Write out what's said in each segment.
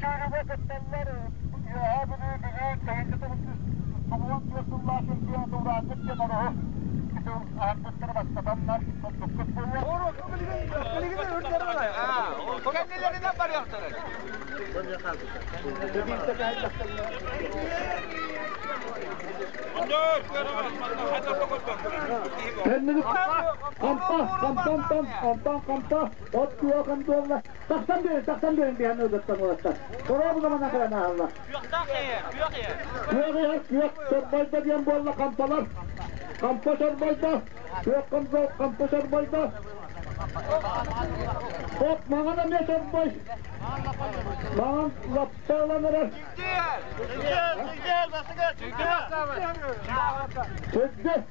şöyle vakitler ya bunu bize sayıncı Soğuk yosunlar şempiyon uğraşıp yanarı. Bütün ağırlıkları başlatanlar dokuz boyu. Doğru, kaligide örtleri var. O kendilerinden var yaptılar. Kendini kampa, ot diyor kampa. Taksan verin bir yanı ödetten uğraştan. Sonra bu zamana kadar ne Allah? Yok. Sorbayda diyen bu Allah kampalar. Kampa sorbayda. Yok kampa sorbayda. Hop, mağana ne sorbay? Mağan lapta olanlara. Sözde.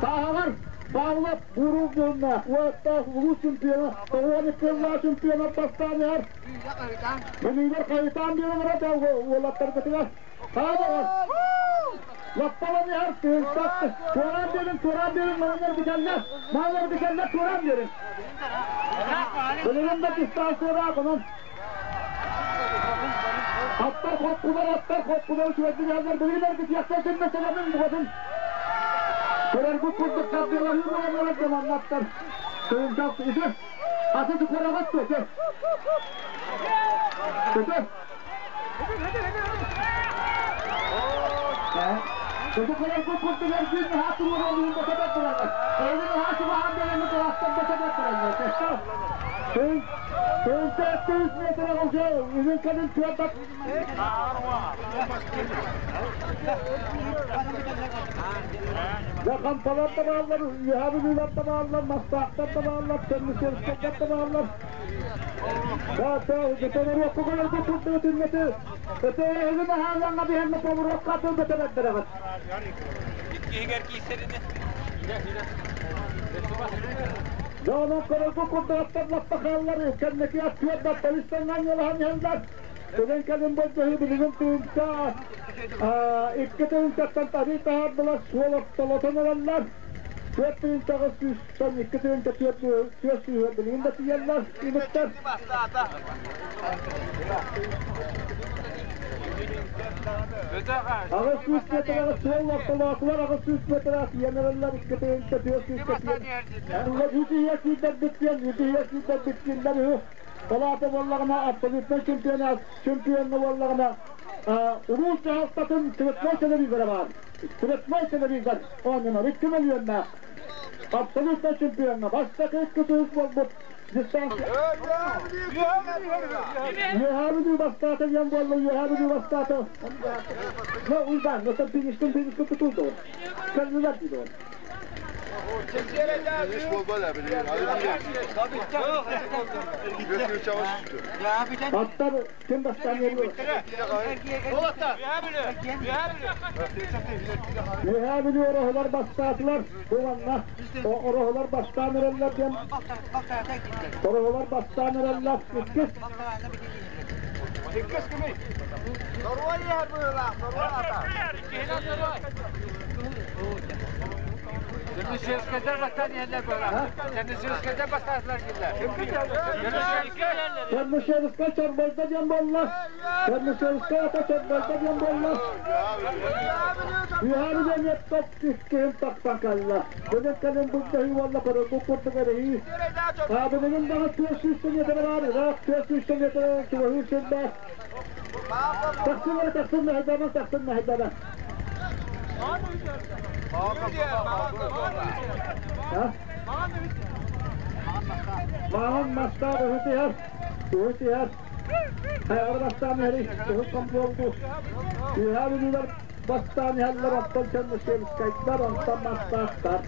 Sahalar. Bağlap vurulduğunda. Bu hatta ulu şampiyonu. Oğlanı kırlar şampiyonu bastağını her. Beniler kayıtan bir numara da oğlatları götürler. Hadi. Laptalanı her suyun taktı. Turan derin, mağlar dikenler, turan derin. Bölümünde distansiyonu bunun. Atlar kopkular sürekli yerler. Bölümler ki yaklaşın meselemin bu kadın. Törer bu kurduk kadroları yuvarlarak zamanlatlar. Suyun taktı ise. Atı tukara bastı. Kötü. Çocuklar bu kurtlar bir hatun olduğunda sebep durarlar. Evini hatun hamdelerini taraftan da sebep durarlar. Sözde 200 metre olacak. Uzun kadın tüyatak. Ya kampalarda bağlar, yuhabülülatta bağlar, mastahtatta bağlar, kendisi bağlar. Geçenleri yok bu kadar bu kurtluğu tünneti. Evine hâlanla bir hemme olur, yok katıl betemettir evet. Giger giyserini. Ya onun kadar bu kurtluğu atlarlar bakarlar, kendisi atıyor da polistandan yola hamyenler. Bugün kadın boyunca bizim tüyünca, iki tüyüncaktan tabi tahardılar, suolottan olanlar. Tüyet tüyüncağı süstten, iki tüyünca tüyet suyu bilginde tüyenler, ümitler. Ağız süs metreye suolottan ağız süs metreye yenerler, iki tüyünca tüyet süstten. Yüzüyesinden bitkiyenler, Salata vallağına, absolütme şampiyonlu vallağına, Ulusça Halktat'ın Tüvetmay Televizyonu var. Tüvetmay Televizyonu, 10 numara, 2 milyonla. Absolütme şampiyonlu, baştaki 2 tüyüz bol distans. Yuhabıdü bastatı, yan bollu yuhabıdü bastatı. Ne uydan, nasıl finiştin tutuldu. Kendine dedi o. İş bol böyle bir Hatta kim baştan veriyor? Mühabili orahlar bastatılar. Orahlar bastan verenler diyen. Orahlar bastan verenler. İkkis kimi? Sorva yer böyle, sorva ata. Şimdi şirkete baktan yerler böyle. Şimdi şirkete bastarlar gider. Sen şirkete çorbayda diyen bolla. Sen şirkete ata çorbayda diyen bolla. Yuharıdan yaptak iskihim taktan kalla. Bugün kadın burada yuvarla kadın bu kurtu kadın. Abinin daha tüyesi üstün yetere var. Tüyesi üstün yetere var. Üstünde. Taksın mehdaman. Mağan mastarı hütüyer. Hayar bastani heri, hüt kampı oldu. Yuhabililer bastani haller aptal kendi şeyimiz kayıtlar, ondan mastar.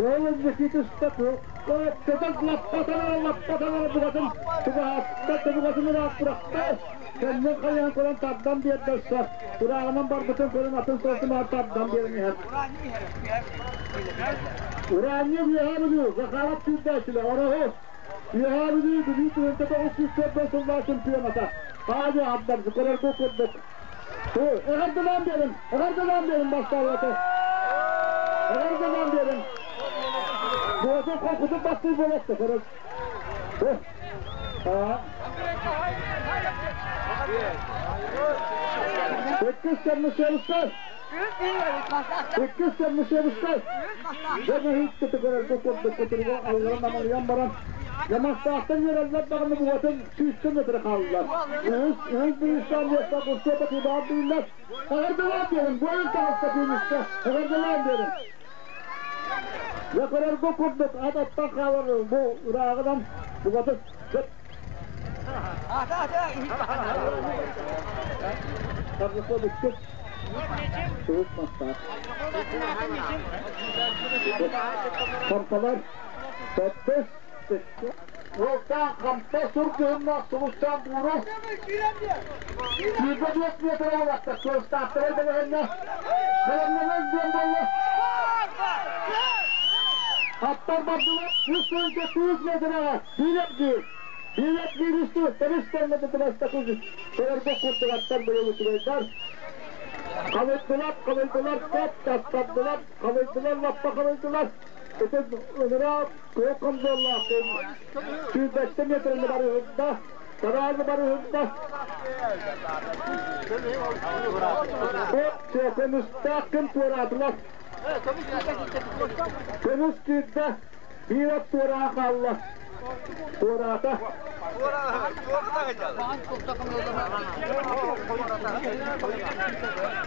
Oğlum zeki üstü, Tetek lappatanlar bu kadın. Bu kadını rahat bıraktı. Kendin kayan kolan tabdan bir yerlerse. Urağının var bütün kolun atın sosu var tabdan bir yerine. Urağını yuharı diyor. Zakalat sizde orağı. Yuharı diyor. Büyük önce o süsler basınlar şampiyonata. Hadi adlar zıkırar bu kurduk. Eğerden verin başlarlatı. Eğerden verin. Bu olsun korkutup bastığı bolaktı. Yamaçtağ'tan yereller bağını bu vatan 200 metre kaldılar. Öz bir İstanbul'da Kurtuluş'a kibar değiller. Ağırdılar diyelim, bu ön tarafta kıymışta. Ağırdılar diyelim. Yakarar bu kurduk, adattan kalır bu Irak'dan bu vatan. Karnısı bittik. Soğuk Maçtağ. Kampalar. Tettis. Volkan kampta sürdüğümden soğuktan buru. 104 metre olarak soğukta attırır belirinde. Belirlemez diyen böyle. Atlar baktılar, 100 metre var. Bilet bir üstü, teröristlerle de tıraşta kuzuz. Terör bu kurttuk atlar böyle götürüyorlar. Kavaydılar, lappa kavaydılar. Öte Irak, Kokamzolla, 105 metreli barı hızda, kararlı barı hızda. Temizde kim tuğradılar? Temizde bir at tuğrağı kaldılar. Tuğrağda.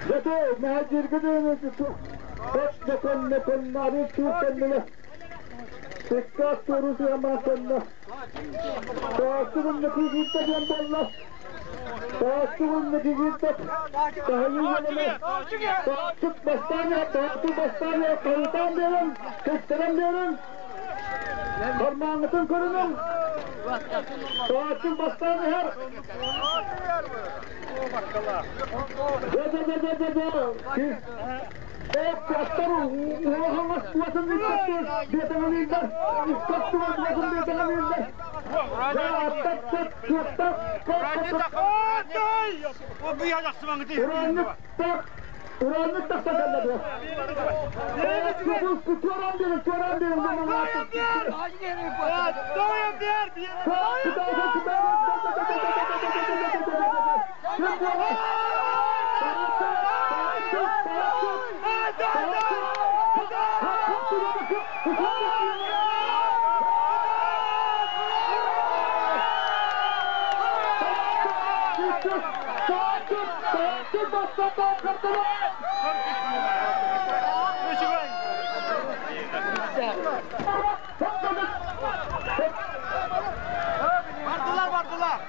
Öte mehacir gidiyoruz. Kaç nekonları çürtenmeli. Dikkat doğrusu yamasında. Dağıtımındaki gittik yanlarla. Dağıtımındaki gittik. Daha iyi yanıma. Dağıtıp bastane, kayıtan diyelim. Kıstırım diyelim. Parmağınızın körünün. Dağıtım bastane her. Astarı, uğraşan astılasın istattır, betanalıylar, istattır astılasın betanalıylar. Ve attak, O büyüyeceksin bana değil. Uranlık tak sakarladı. Evet, çoran derim, zaman artık. Doğum diğer bir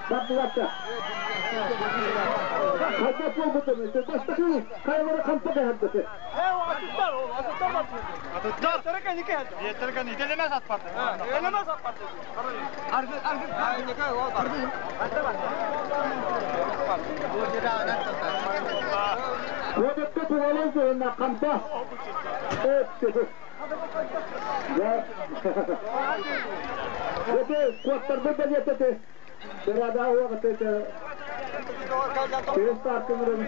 Baktılar. Hadi bu mutluyum. Baştakini kayıları kampa geldi. Atlar. Terkan nikah. Terkan nikah demez at partı. Elemez at partı. Argı nikah o partı. Rodette bulalım sonra kampa. Evet dedi. Ve kuatlarda da yetedi. Berada huwa katete. Kesta atkımırım.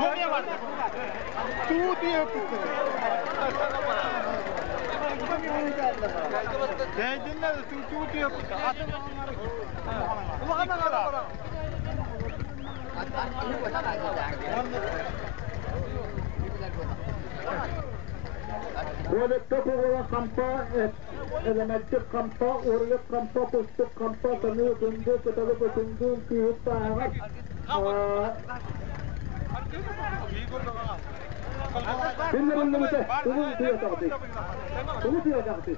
Gomya var. Tu diye tuttu. Değdinler tu diye tuttu. Atın. Ulan ana. Rodette bulalım kampa. Elementik kampa, oraya kampa, postuk kampa, tanıyor, döndü, kıtalı götündü, kıyıp dağılar. Bilmiyorum ne müte, bunu diyor tabi. Bunu diyor tabi.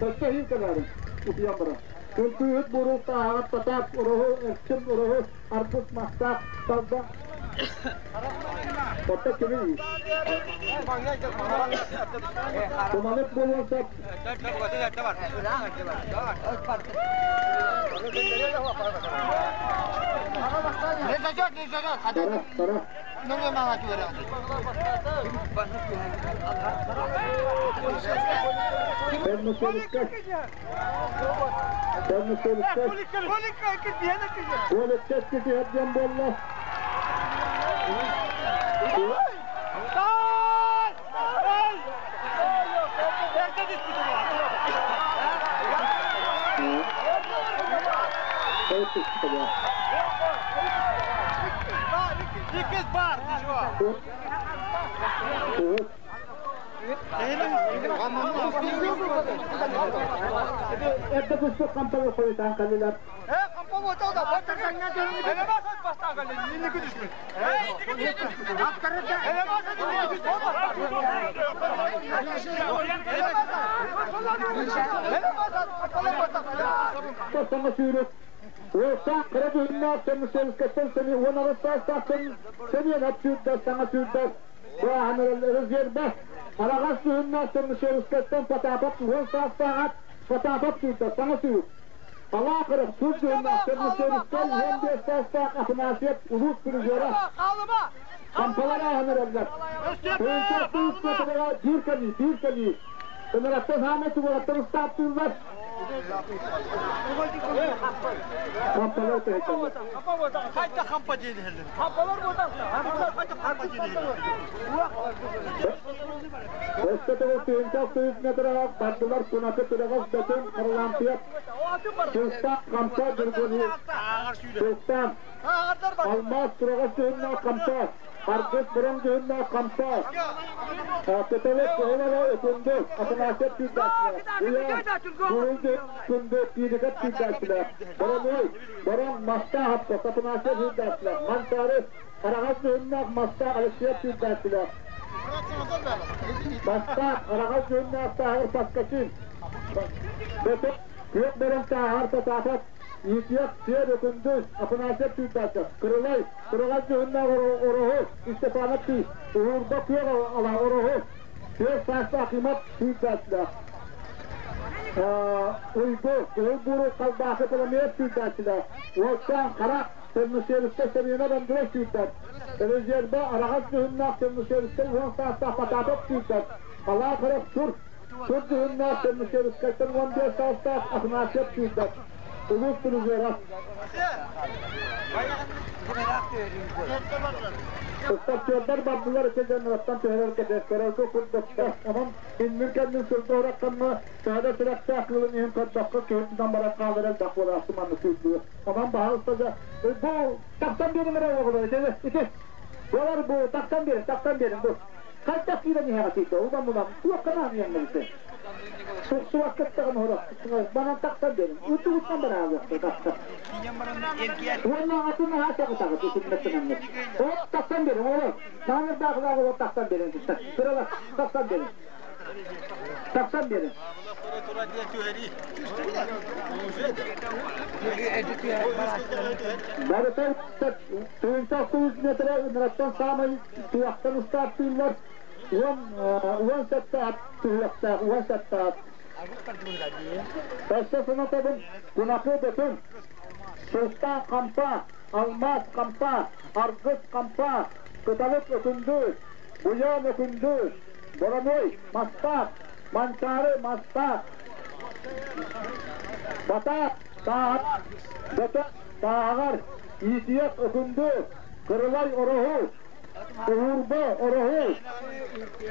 Başka hiç kararım, ufiyan bana. Çünkü hüt buru, dağıt, tatak, uruhu, erçim, uruhu, arput, mahtak, salda. Kotak kimi iyi. Kumalık bulunsa. Para. Ne mana diyor? Ben müsellikler. Polik teskisi hep yanbolla. çıkıyor. İkiz var. Evet. Evde kuşluk kampalı koyutan kalırlar. Kampanya ortada da. Başlarsan ne diyorsun? Elemez at baştan kalır. İnlik düşmüş. Elemez at inlik düşmüş. Sana sürüp. Oysa kara düğünler seni sevkesen seni onarı sağsaksen seni yapçıda sana sürder. Ve hani rüzgarda arağaz düğünler seni sevkesen patapat on saat patapat sürder sana sürüp. Allah kırıp sür düğünler seni sevkesen hem de saat akınasiyet ulus pürüzüre. Kampalara hanırlar. Oysa düğünler bir kali. Ömerattan Ahmet'i olaraktan ıslattırlar. Kampalar tehlikeli. Kaçta kampa diyelim. Kampalar buradan. Kaçta kampa diyelim. Östete 200 metre baktılar kunakı tırağız beton kırılampiyat. Sırsta kampa dırgını. Sırsta almaz tırağız düğünler kampa. Karpuz burun düğünler kampa. Tetelik düğünler ötündü. Akınasiyet tüzdaşlar. Kuruldu kundu pirikat tüzdaşlar. Burun masta hatta akınasiyet tüzdaşlar. Mantarı arağaz düğünler masta alışiyet tüzdaşlar. Masta arağaz düğünler sahır paskaçın. Beton yok benim sahır pasafat. İhtiyat siyer ökündüz, akınasiyet tüzdaşlar. Kırılay, kırılay düğünler oruhu. İstifanat tüz. Uğurda kıyar ala oruhu. Siyer sahsa akimat tüzdaşlar. Uyguru kalbakı pılamiyet tüzdaşlar. Uğurdan karak, Sernusiyeriste seviyene bandırış tüzdaş. Rüzgarda arağaz düğünler Sernusiyeriste uğur sahsa patatot tüzdaş. Allah kırık sur düğünler Sernusiyeriste 15 sahsa akınasiyet tüzdaş. Ulus pürüzüre. Istatçılar baktılar ise cennetten tüherer kedek. Kararko kurdakta. Aman inmin kendin sırtı orakkanma. Sağda sırakta aklılın ihim kaddakka köyüntüden barak kaldırır dakvalı asımanlı sürdüğü. Aman bahar ustaca. Bu taksan benim ara oğlu. İti. Bu taksan benim bu. Kaç dakika niye hakikte? Ulan bu kanağını yanmalısın. Su vakıttan horak. Bana taksan benim. Uçtan bana ağzı. Taksan. Ulan atını ha takı takı. Hükümetten anlat. O taksan benim oğlum. Tanrı dağlar o taksan benim. Sıralar taksan benim. Taksan benim. Barıtan tüyünta 900 metre ünrattan sağmayı tuyaktan ıslattığınlar. Ulan saat tuyakta, ulan saat. Başlasına tabi kunakı beton. Sırsta kampa, almaz kampa, argıç kampa, kıtalık ökündü, buyan ökündü, boranoy, mastak, mantarı mastak, batak, dağıt, beton, dağlar, ihtiyat ökündü, kırılay oruhu, uğurba oruhu,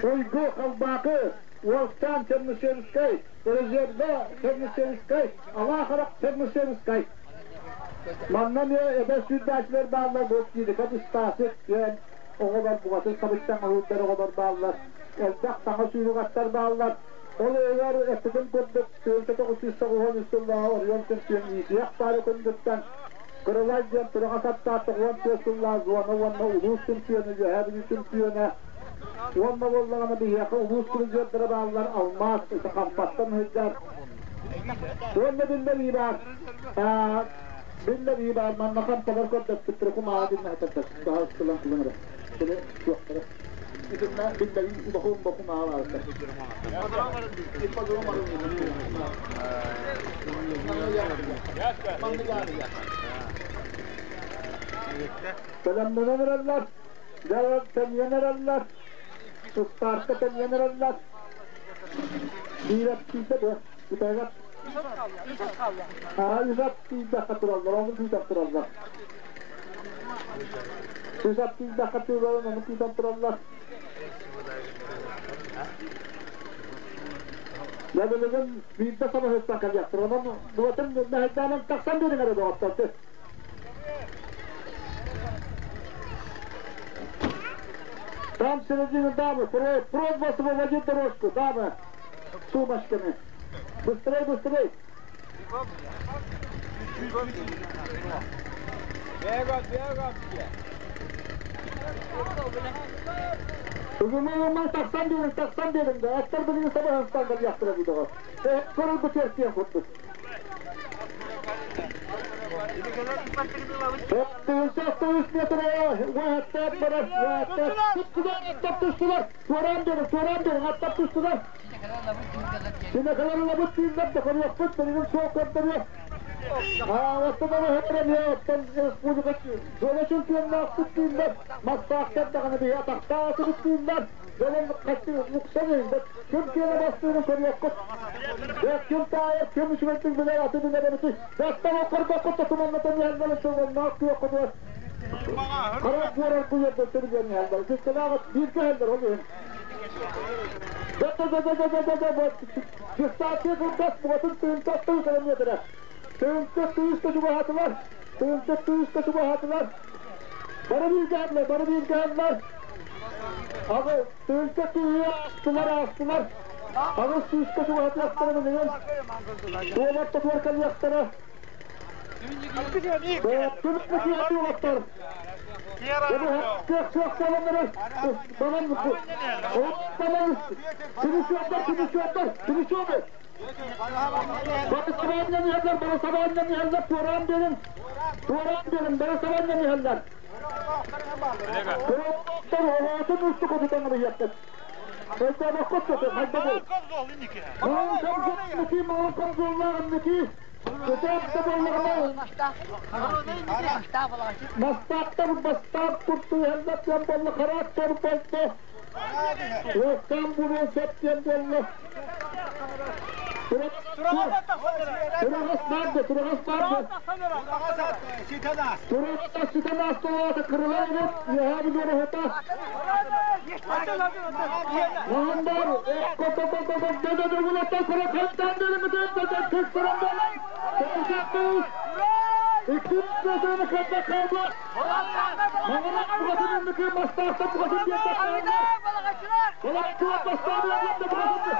uygu kalbakı, Wolftan Çernusevskay, Rezerva Çernusevskay, Allah'arak Çernusevskay. Manna ne ebe süddaşlar bağlar bozgiydi, kad istasık, yani o kadar buğatır, sabıktan ahutlar o kadar bağlar, eldak sana sürügatlar bağlar, onu eğer ettidim kurduk, söylete kutsuzsa kuhan üstüllaha oryon tümtüyen iyisiyak bari kunduktan, kırılay diyen tırığa sattağıtı kuhan tümtüyenlaha zuana ulus tümtüyeni, cehabini tümtüyene, Ulanma bollağına bir yakı ulus kırıcılara bağlılar almaz, ise kampattan hüccar. Ulanma billa bir bar, manna kampalar koddak tıttırı kumağa dinle hatattak, daha ıskılan kullanırım. Şöyle yokları. İdinle billa bir bakım ağa varsa. İppa durum arım. Selamlanırlar, cevaptan yanırlar. Sustarkatan yanırlar. Birat bu. Bitagat. Yüzat tidak katurallar, onu tidak turallar. Yüzat tidak katurallar, onu tidak turallar. Ya böyle bir de sana hesap kalacak. Onu bu vatan nehdanan taksan dönüyor bu hafta. Там середины дамы, просьба освободить дорожку, дамы. С сумочками. Быстрей, быстрей. Uzunluğundan taksan derim de, aktar birini sabah hastanları yaptırabilir o. Korul bu tersiye kurttuk. Hafta 3 metreye, vahatta bırak, vahatta. Tuttular, soran derim, hatta tuttular. Şimdi kadar labut değiller de, konuyor, fıt, benim soğuk kaptırıyor. Vastadan öğrenim ya, bu kaçıyor. Böyle çünkü nasıl değiller, mastaklar da hani bir yatakta asılık değiller. Böyle kaçıyor, yükselir. Türkiye'ye bastığını soruyor, kut. Ve kim tayet, kim hükümetin bile atı bile demesi. Vastan o kırda kutta tumanlatan yerleri sorun, ne yapıyor kudur. Karak vuran bu yerde sürüyen yerleri. Siz kılağı bir keheller oluyor. Cüstatiye kurdas, bu atın suyun tattığı söylemiyedire. Suyunca tuyusta şubahatılar. Bana bir geldiler. Abi suyunca tuyuyu astılar. Abi suyunca şubahatı yaktılar mı diyor? Tuğlatta korkalı yaktılar. Kırıklık yakıyor yaktılar. Çok selamlar. Tamam. Finish oldu. Bana sabahından yerler. Tuğrağım derim. Bana sabahından yerler. Kırıklıktan üstü kodutanları yaptık. Öyle bakıp tutun. Haydi bu. Mağın kamzollarındaki. Mastakta kurtu yerler yambalı karat torpaldı. Yoktan buraya septiyen belli. Turağız nerede? Turağız'da sitenas doğadı kırılaydı. Yahabı göre hata. Muhammed, dede ulattan sonra kaçtan derimi dede tek sıramda. Konuşaktayız. 200 metreni kadar kaldı. Mağanak bukatının mükü mastakta bukatın diye kaldı. Balıkçılar mastakta yaptı bukatın.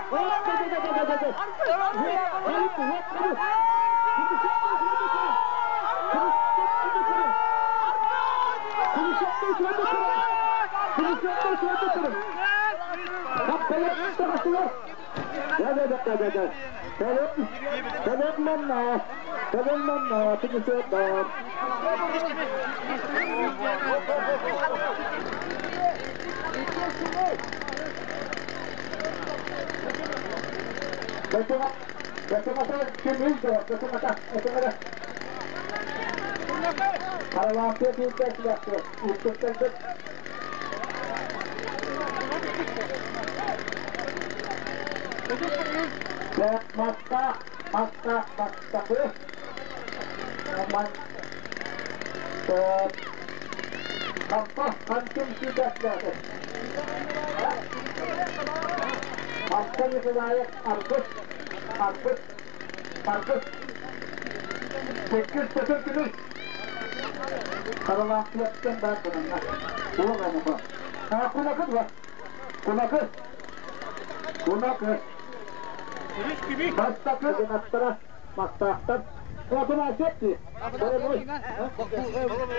Selam, tücüsüyorlar. Kesinlikle kimliyiz de, kesinlikle. Kahvaltıya bir test yaptı. Üstüktük. Ve maska. Kampas kankim şiddetlerde. Hasta yıkılayık arpız. 8 günü. Karalantı yaptım ben bununla. Bu benim bu. Ha kunakır var. Kunakır. Mastaktan. Kapın asiyet ki.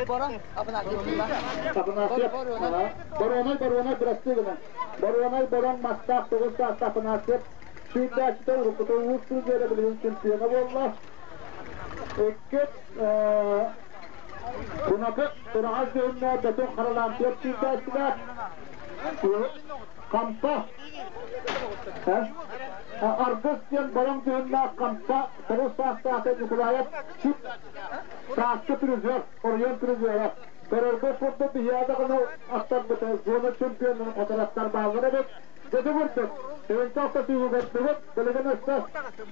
Boran, kapın asiyet. Baronay biraz değil mi? Baron mastak, doğusta kapın asiyet. Şimdi açıda uğrukutu, uğursuz verebilirim çünkü. Valla. İki, kunakı, durağız önüne beton karalantı yap. Şimdi açıda. Kampa. Argız diyen baron düğünler kampa. Kırıs sahte yıkılayıp. Sahte pürüzüyor. Oryan pürüzüyor. Kararda fırda bir yada kanı aktar biter. Zona çömpiyonunun fotoğraflar bağlar evet. Dedi vurdu. Sevinç haftası yuvarttığı. Belediğin üstü.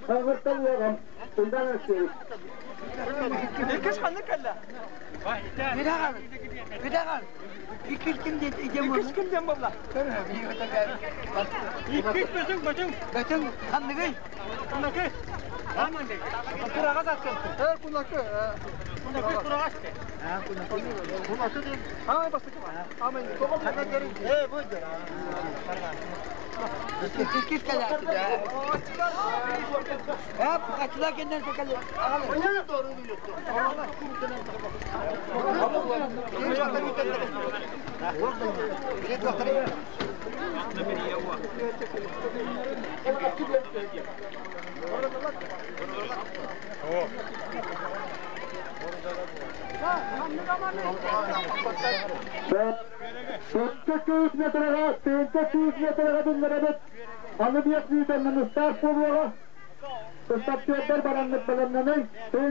Anırtan yalan. Suydan üstü. İkiz kanlı kalla. Bir dakika. İkiz kim diyeceğim onu? İkiz kim diyeceğim abla? İkiz bütün kanlı gay. Kunakı. Aman de. Kırağa sattın. Kunakı. Buna kura kaç be? Buna atı değil. Ha bastı ki. Ama ne derin? Buydu. İkiz kadar ya. Hep kaçılar kendinden sokalım. Ne doğru diyorsun? Çok metreye, 800 metreye döndürebilir. Anıbiyat büyütenlerini start oluyor. Start baranlık balanlarının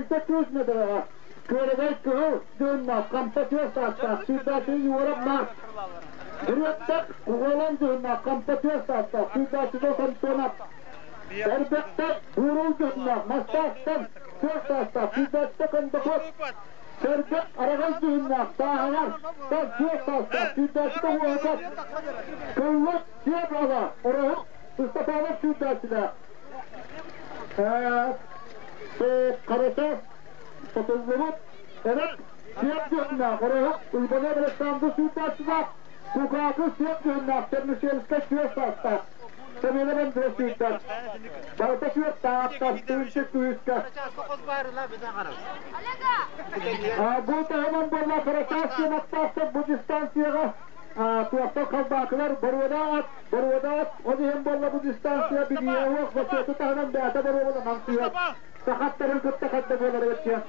800 metreye. Körede kığı dönme, kampatıyor saatte, sürdası yuvarapma. Direkte kuğulan dönme, kampatıyor saatte, sürdası da kontonat. Erbette burul dönme, masastan, sürdası, sürdası da kontonat. Serbet aragaz düğünler, sahalar, sürdası, sürdası da uğraşat. Kılluk siyabrala, oraya Mustafa'lar sürdası da. Karasa, Satılgımıt, evet, siyap düğünler, oraya Uybana Bıraksandı sürdası da. Kukakı siyap düğünler, Termişyeliske sürdası. Semine ben de sürdası. Balta sürdası, dağıttan, tüyüşük tüyüşke. Bu da hemen bolla Karasasya Naktasya bu distansiyaga tuakta kalbaklar Barvada at o da hem bolla bu distansiya bir diye yok ve kötü tahnan beata Barvada mansiya sakatların kıtta katta bolar geçiyor.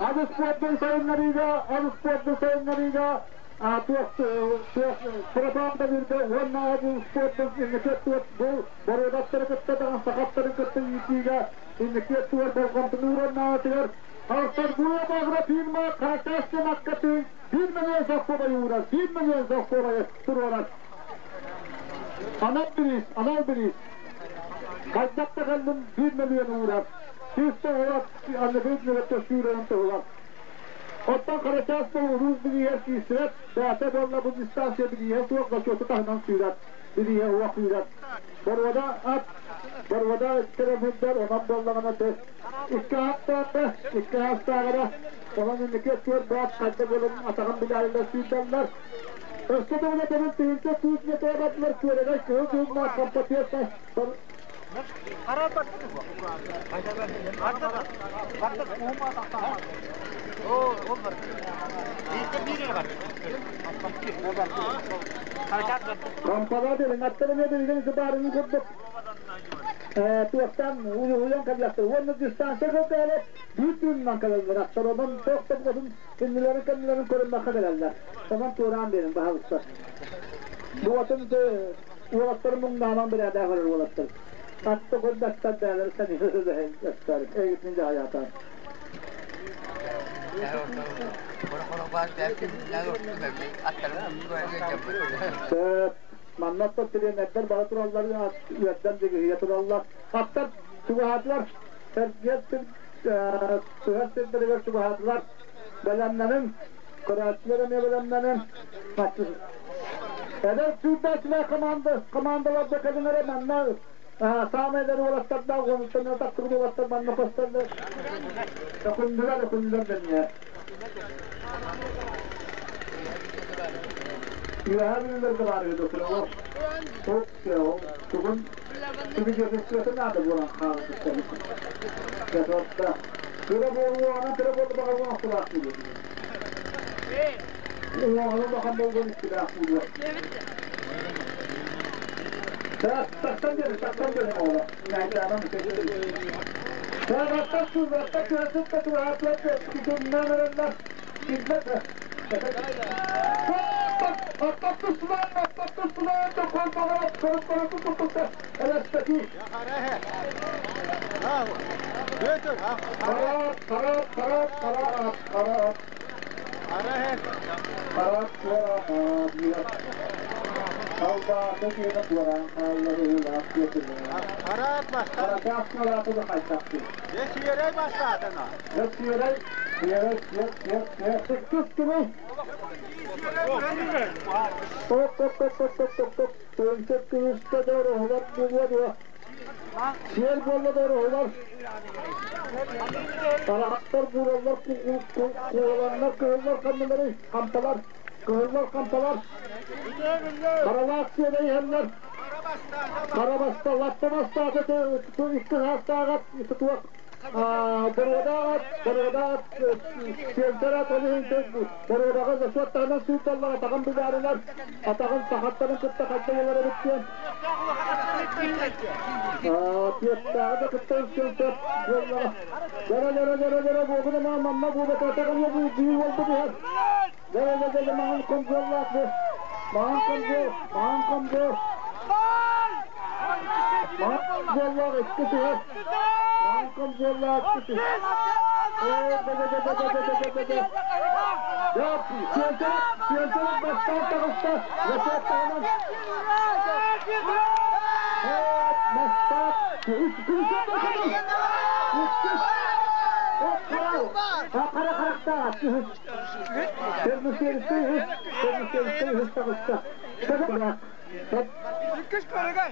Adı sportun sayınlarıyla Propaganda bir de onlar bu sportun indikatör bu Barvadaları kıtta da sakatların kıtta yitiyle indikatör balkontunuran naatlar. Artık bu bağıra firma Karasasya Nakkatı 1 milyon sakkobayı uğrar, 1 milyon sakkobayı tururar. Anal biriz. Kaçakta kaldım 1 milyon uğrar. Sizde olarak anlıfız mürettür sürüyorantı uğrar. Ottan Karasasya Rus bir yer kişiler, dağıta bolla bu distansiya bir yer soğuk ve kötü tahnan suyurat. Bir yer uvak suyurat. Barvada telefonder, ondan bollağına test. İki hafta onun indikatör dağıt kalite bolun atağın bilalinde suyutanlar. Özkede bile benim teyince tüyüz metreye baktılar körede, köyü köyüzüne kampatıyorsa. Karar baktı mı bu? Artık uğma atakta. Onlar. Bir yere var. Kampalar derin, atları ne bildiğin zıbarını kurduk. Tuaktan uyan kallaktır. Onu distansa koyarlar. Büyük üründen kalırlar. Atlar ondan çok da kodun kendilerin korunmaka kalırlar. Tamam Tuğra'nın benim bahalıkta. Bu atın uğratların bundan bir aday kalır uğratlar. Hatta kodaktan değerleri seni hızlı gösterir. Eğitimde hayata. Mannatta trenetler, Bağıturallar, üyetten de yaturallar. Hatta subahatlar, subahatları ve subahatlar, belenlerin, Kıraatçıların ve belenlerin, evet, sürdasılar komandalarda kadınlara mannar, sağmayları olaslardan, konuşlarına taktırdı olaslar, manna postlarlar, okundular deniyor. Yüreğimler de var yedi o. Çok şey o. Bugün gözüküyorsa nerede bulan kahvesi çalışın. Yatortta. Kırabolu bakalım kulak buluyor. Onu bakan bolgun istilaf buluyor. Taktan gelin oğlum. Neyse adam bir şey değil. Rakta küresik de duvarlar ve gündemden verenler. Hizmet ver. Attak tutsular, da kontalara tutuldu. Elesteki. Bravo. Götür. Karat. Kalda döküyle duran, kallarıyla götürüyor. Karat başta. Karat asmalatı da kaçtaktı. Yere başta adına. Yere. Sık gibi. Önsek kıyısta doğru oğlar bulmadı. Siyel bolla doğru oğlar. Arahatlar buralar, kuğulanlar, kığırlar, kanlıları, kampalar. Kığırlar, kampalar. Karalı aksiyada yerler. Karabasta, Lattımasta, İstihasta ağat, İstihvat. Burada siyemserat olayınca, burada zaşuattağından suyutallar, atağın bizarılar, atağın sahatların kıtta kaçta yollara bitken. Tiyettağı da kıtta siyemserat yollara. Jara, boğuna mamma, boğuna katağın ya bu büyük oldu bir her. Jara, mağın komşular bu. Mağın komşu. Mağın komşular etkisi her. Komşular etkisi. Ya, siyemserat baştan tağısta. Yaşat tağınan. Mastak. Kılıçak bakalım. Kara karakta. Termüsiyerisi hız tağısta. Sakın bırak. Sıkış körügay.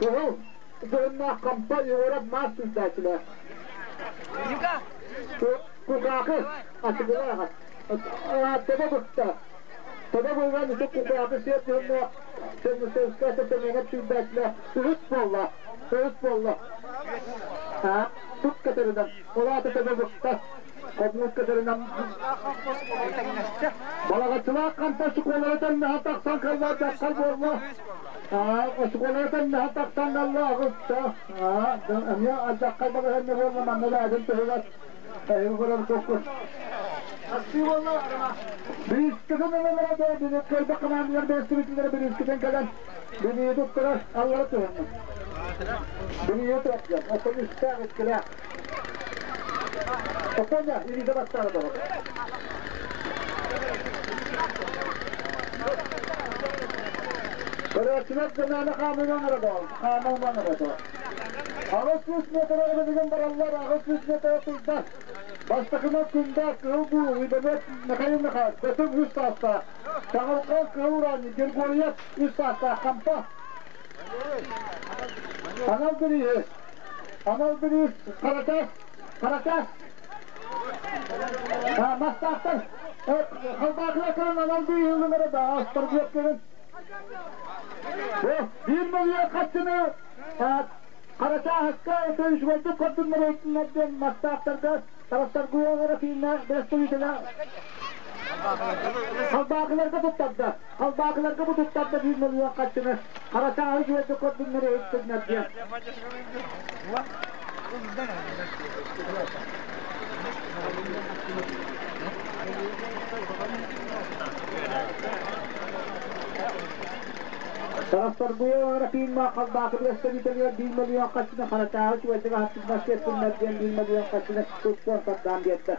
Kuhu. Üzerine kampa yoğurak maaş sürdüler. Kukakı açıklığa. Tebe bıktı. Tebe boyunca nüse kukakı siyatlarına sevskası temene sürdüler. Ühüt bolla. Tut katırından. Ola tebe bıktı. Kopmuş katırından. Balagaçılığa kampa şukollardan daha taksan kallar dakkal borla. Şukollardan daha taksan kallar ağızda. Ya dakkal baga hem ne borla manna da adım tühüler. Bu kadar çok. Aksi valla. Bir iskiden onlara da bir kölbe kananlar bir sürücülere bir iskiden kalan. Beni tutturar Allah'a tühüler. Beni yutturacağım. Otobüste etkiler. Otonya, irize bastara doğru. Kırıçlar zamanı kanunlara doğru. Kanunlara doğru. Ağız metrelere bizim barallar, ağız metrelere tuzda. Baştakına kunda, kıvbu, ibadet, nekayım nekayım. Kötüm üst hasta. Çağılkan kıvurani, gergoriyat üst hasta, kampa. Anal biri, Karakas. Mastaklar. Halbaklar kalan anal biri yıllara da astar diyetlerin. 1 milyon kaçını Karaca Hakk'a ötüş oldu, kadınları eğitimlerden mastaklarda taraftar güvenlere filmler besteydiler. Halbaklarga bu tuttarda 1 milyon kaçını Karaca Hakk'a ötüş kadınları eğitimlerden. Taraftar bu yollara filmler halbakı besteydiler 1 milyon kaçını Karaca Hakk'a ötüş başketsinlerden 1 milyon kaçını tuttan sattan diyetter.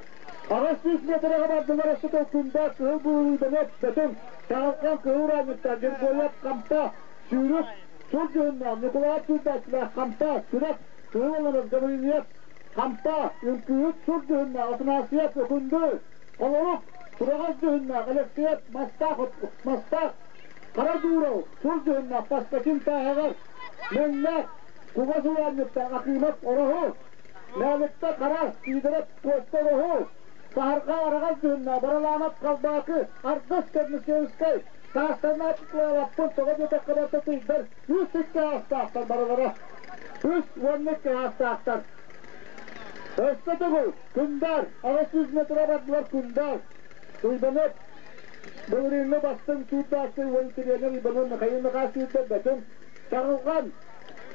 Arasız metre kadar duvarası dokunda kıvbu demet beton çağırkan kıvıranlıkta bir boyat kampa sürüp Surduğundan Nikola Türk'le kampa sürekli kıvılanır gıvıyniyet kampa ülküyüt surduğundan otunasiyet okundu olarak surağızduğundan elektriyet mastak Karaduro surduğundan pastakin tahever mennek kuvasulanlıkta akimet orahu Mevlütte karar, sidiret, posta rohu, saharka arağızdığında, baralamat kalbakı, arkız kendisiyevskay, sağıstanına açıklığa raptın, toğadıta kadar tatıydır, 100 sikke hasta aktar baralara, 100 vonlikke hasta aktar. Östete bu, kündar, 600 metre baktılar kündar, uybanıp, böğrünü bastın, sütü astı, voltiriyener, uybanın, kayınlı kasıydı, betın, çağılgan,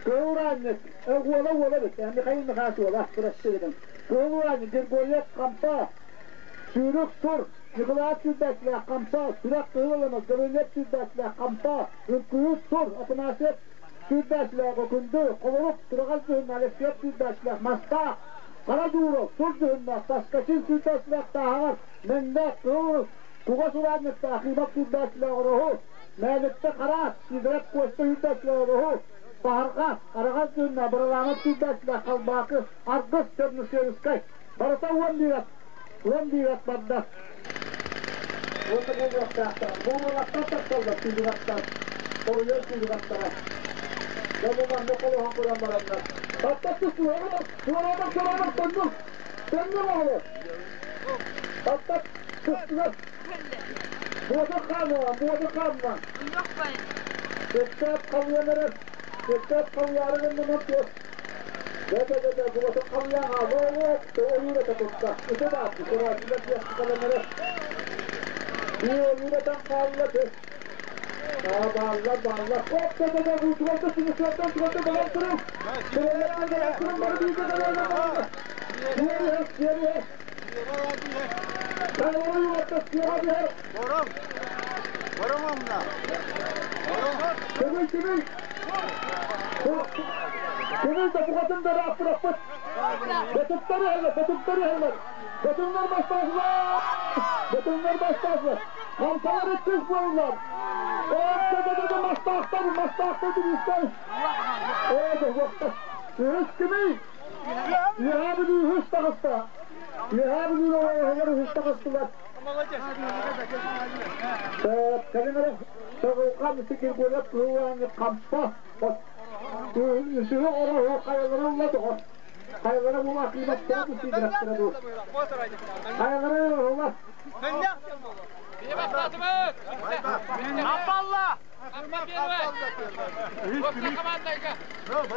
Kıvıranlık, ola bit, yani kayın mıkası ola, burası dedim. Kıvıranlık, gergoriyat kampa, sürük sur, Nikolayat sürdesle kampa, sürak kıvılamaz, gıvırlet sürdesle kampa, ülküyüt sur, otunasiyet sürdesle kokundu, koloruk, sırağız düğünle, alesiyat sürdesle, masta, karaduro, sur düğünle, taskaçın sürdesle, tahar, mendek, kıvır, kuga suranlıkta, akibat sürdesle oruhu, mevlütte karat, idret koştu sürdesle oruhu, Saharga, arağaz düğünle, bıralamat sürdesle, kalbakı, argız törnüşeriskay. Barısa 10 lirat barda. Orada bu vakta. Bu vakta takıldı tüylü vakta. Oluyor tüylü vaktara. Babamın ne kolu hankuran baranlar. Tatlı su oğlum. Şuralar döndüm. Döndüm oğlum. Tatlı kıstılar. Boğazı kalma. Yok ben. Dikkat kalıyorlar. Dikkat kalıyorlar. Ne yapıyor? Dede boğazı kalıyor. Oğlum da tutsa. İşte de attı. Sonra bir yaptı kalanları. Bir yüreten kalıyor. Bağla. Hop dede bu çuvalda sınıf çuvalda dolaştırın. Şöyle dolaştırın. Bana bir de dolaştırın. Geriye. Ben onu yuvarda siyah bir her. Borum amına. Kimin? Kimin de bu kadın da rahat bırakmış. Betukları heller. Betunlar başlasınlar. Kampalar etmiş boyunlar. Dede mastahtadır işte. Vakta. Hırs kimi? Yahabını hırs takısta. Yahabını hırs takıstılar. Kalimere soğukan sikir boyap ruhanı kampa. Üstüne oraya kayalara ulladı. Kayalara bu akılmak çok bir şey bıraktırdı bu. Kayalara ulladı. Ben ne yapacağım oğlum? Bir bak Fatım'ın. Kampalla.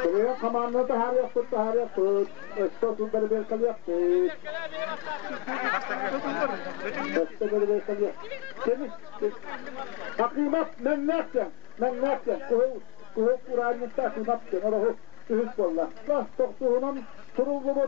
Buraya kamanlığı her yaptı. Stotulları belkalı yaptı. Stotulları belkalı yaptı. Hakimat ben ne yapacağım? Kuhuk Kur'an'ın hakimat diyor. Orada ühüt bolla. Allah toktuğundan turuldu bu.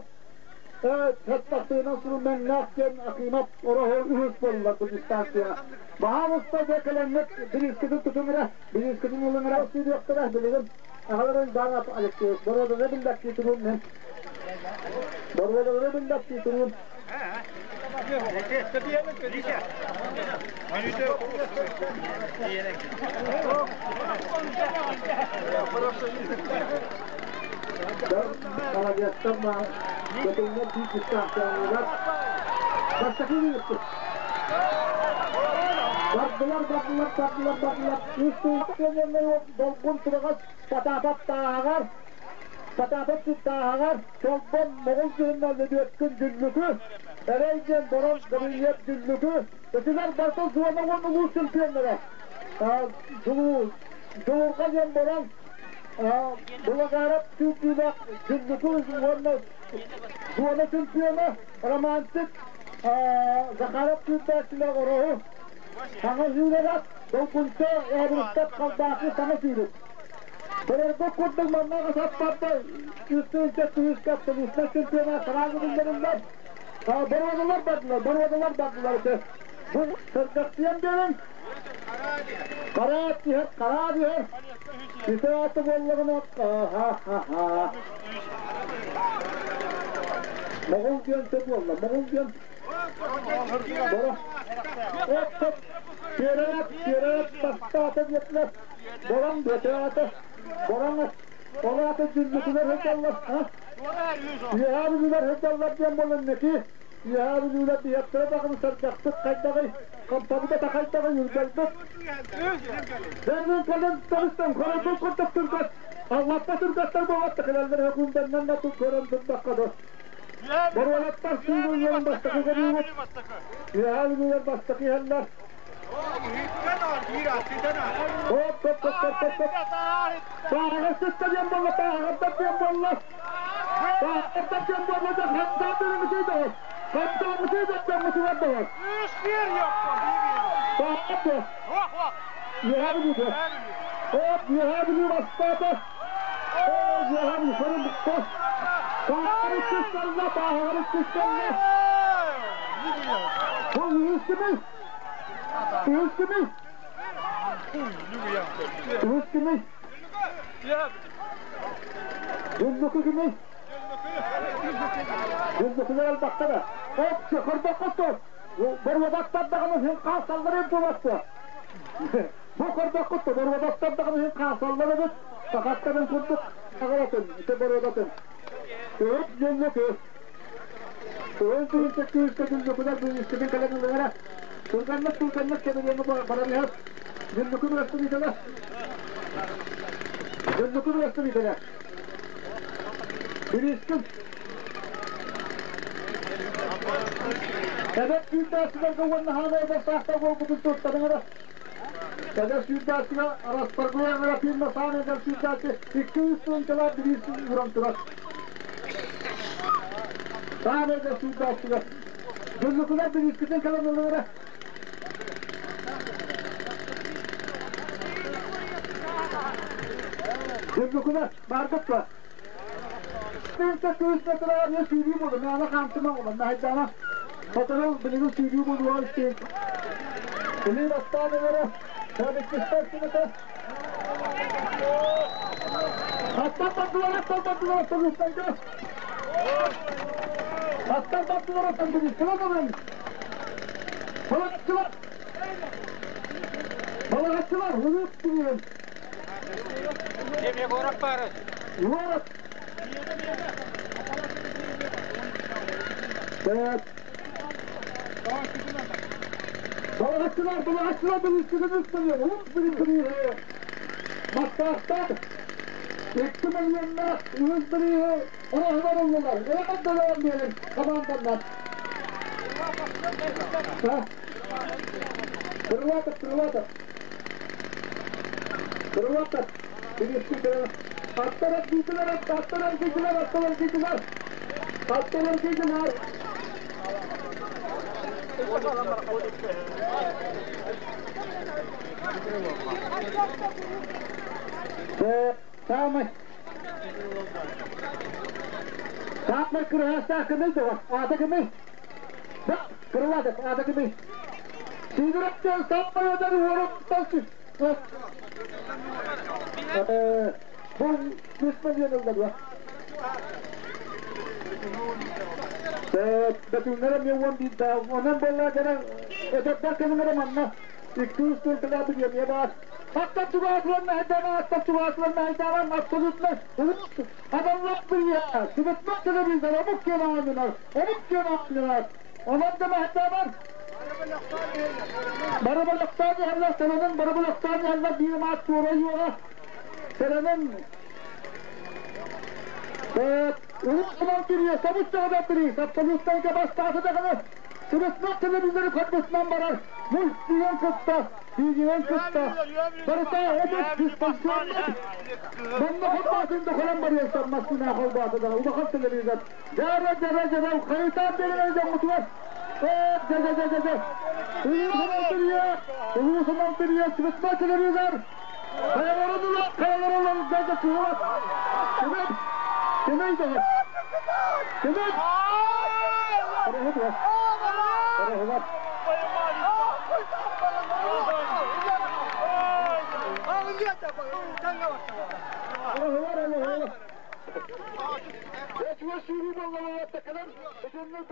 Evet, hattaktığından sonra ben ne yapacağım? Hakimat orada ühüt bolla bu distansiyona. Bahamızda bekalanmak bilinçkidin tutumuna, bilinçkidin yoluna usulü yoktur bilirim. Ağların bana alışıyoruz. Burada ne bildak getirin ben? Burada ne bildak getirin? Ben alacaktan bana götürüne büyük distansiyonu var. Başka bir yoktur. Baktılar. Üstü dolgun tırağız, patapat dağağar, çolpon Moğol düğünlerle dökkün cüllükü, ereyken boran kırıyyep cüllükü, ötüler bartal zuğana onu bu sülpiyonlara. Zuğurka gen boran, bulagarat sülpiyona cüllükü, zuğana sülpiyona, romantik, zakarat sülpiyona oruhu. Sana züğülerat, dokunsa eğristat kaldaki sana züğület. Böyle kurduk mannağı satmadı, üstün çekti yüz kaptı, üstüne sürtüyorlar, saraylı günlerinden. Barvadalar baktılar işte. Bu sırdaksiyen diyelim. Kara diyor. İtaatı bollağına, Moğol diyen çok yolla, Moğol diyen. Hop, şerat, tahta yetmez. Boran beteatı, Boran atı cüzdüler hecallar, Yahabıcılar hecallar diyen bolun neki, Yahabıcılar diyattıra bakın sarcaktık, kaydağı, kampabıda da kaydağı yürüdüldük. Zerden kalın tanıştım, korunduğum kurtuk Türkat, Allah'ta Türkatlar boğattık, helalleri hükümden nasıl korundum dakikadır. Borulatlar sunduğun yolun bastaki geliyor. Yahabıcılar bastaki heller. Hop. Dağırsız da diyen bolla, dağırda diyen bolla. Dağırda diyen bolla da hamdan bir şey de var. Hamdan bir şey de var da var. Üç yer yok. Dağırda. Yahabıcılar. Hop, Yahabıcılar bastaki. Yahabıcılar sorun bitti. Dağırsız kızlarla. Bu yüzümüz. Yüzdüküler baktara. Hop çıkırda kutu. Bir vadatlardağımız hem kalsalları hem tuvattı. Bu kırda kutu. Bir vadatlardağımız hem kalsalları biz. Sakatların kurduk. Ağıratın. İşte bir vadatın. Hop yüzdükü. Yüzdükü yüzdüküler bu yüzdükün kalemlerine. Turganlık kendilerini baranıyor. Günlükü bıraktı bir Günlükü bıraktı bir tane. Bir iskin. Evet, yüzdağısına kavvanlı hanayda sahta korkutup tuttanına da. Evet, yüzdağısına araspargıya arapayımda sahneden yüzdağısı 200 sınırcalar bir iskin vuram turar. Sahneden yüzdağısına. Günlüküler bir iskinin kalanlarına. Günlüküler, bardıklar. Işte 200 metreler ya sürüyüm olur, ne ana kamçıma olur, ne haydana. Fotoğraf bilgin sürüyüm olur, işte. Bunu hastanelere, tabii ki istersiniz. Aslan tatlılar, sonuçlanacağız. Aslan tatlılar, sonuçlanacağız. Balıkçılar, hızlı tutuyorum. Yemeğe koyup bari. Yuvarlak. Evet. Balıkçılar bir üstünü tutuyor. Masrafta. 2 milyonlar, 100 lirayı, ona haber olurlar. Evet, dolayalım diyelim, kamandanlar. Kırılatır. Bir üstü kırılatır. Atlar giydiler. Tamam. Sapma kırılatır kımıl da var. Adı kımıl. Bak, kırılatır, adı kımıl. Sigaretler sapmaya da vurup taşır. Bu düşman yanıldır ya. Betünlerim yavan bir daha. Onun bolla gene ötekler kendine manna. 200 tırtılar bir yemeğe bağır. Hatta çuvaatlarına hedevan, absolutla. Adamlar bir ya. Sıvıtmak televizyonlar, omuk yanağınlar. Onlar da hedevan. Barabalaktan yerler senenin, barabalaktan yerler bir maç uğrayıyor. Senenin unutmadan duruyor, savuçta duruyor. Saptalıstan kabastası da kadar. Sıvıtmak televizyonu katmasından barar. Müslüman kısta, bilgilen kısta. Barısa edip distansiyonlar. Bunda katmasında falan barıyor sanmasına kolbatı da. Ulaşan televizyon. Cara, kayıtan televizyon mutuvar. Uyusundan duruyor, sıvıtmak televizyon. Kayalar olalım, gaza kıvat. Kimin de var? Kimin? Arahı var. Geçme sürüyüm Allah'a takılın. Bütün bu